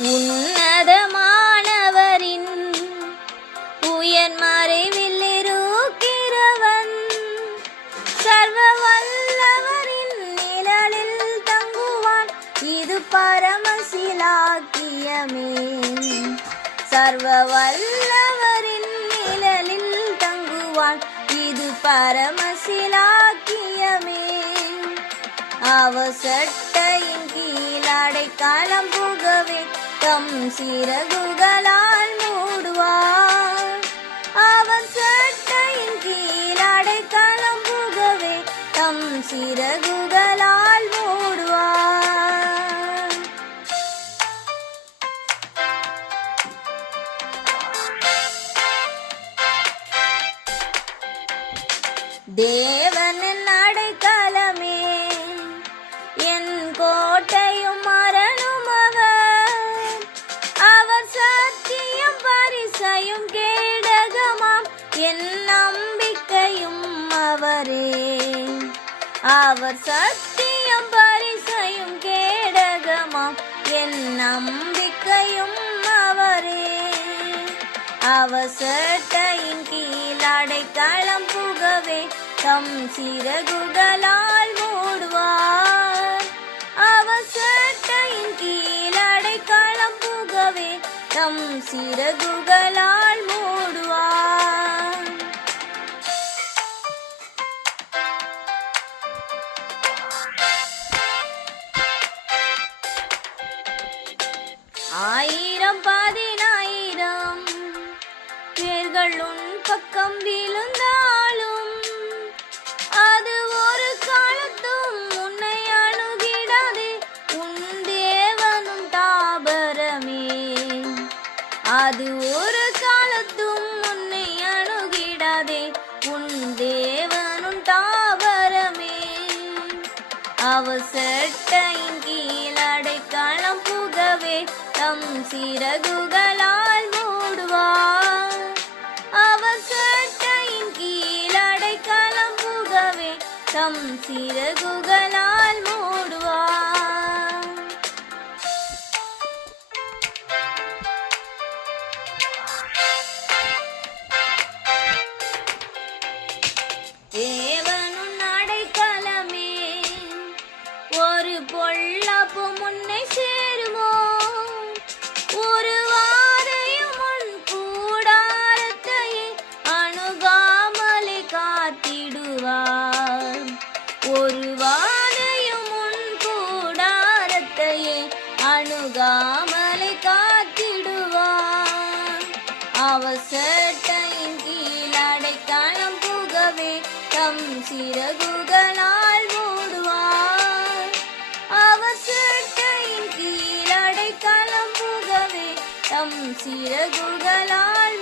உன்னதமானவரின் உயர் மறைவில் இருக்கிறவன் சர்வ வல்லவரின் நிழலில் தங்குவான். இது பரமசிலாக்கியமே சர்வ வல்லவரின் நிழலில் தங்குவான். இது பரமசிலாக்கியமே அவசட்டையின் கீழ் அடைக்கலம் புகவே தம் சிறகுகளால் மூடுவார். அவர் சட்டையின் கீழ் அடைக்கலம் புகவே தம் சிறகுகளால் மூடுவார். தேவன பரிசையும் கேடகமாம். என் நம்பிக்கையும் அவரே. அவர் சத்தியம் பரிசையும் கேடகமாம். என் நம்பிக்கையும் அவரே. அவர் சட்டையின் கீழ் அடைக்கலம் புகவே தம் சிறகுகளால் மூடுவார். அடைக்கலம் தம் சிறகுகளால் மூடுவார். ஆயி அது ஒரு காலத்தும் உன்னை அணுகிடாதே. உன் தேவனும் தாவரமே. அவசட்டையின் கீழ் அடைக்கலம் புகவே. தம் சிறகுகளால் மூடுவார் அவசட்டையின் கீழ் அடைக்கலம் புகவே. தம் சிறகுகளால் மூடுவார் உன்னை முன்னை ஒரு வாரையும் உன் கூடாரத்தையே அணுகாமலே காத்திடுவார். ஒரு வாரையும் உன் கூடாரத்தையே அணுகாமலை காத்திடுவார். அவசட்டையின் கீழ் அடைக்கலம் புகவே தம் சிறகுகளால் தம் சிறகுகளால்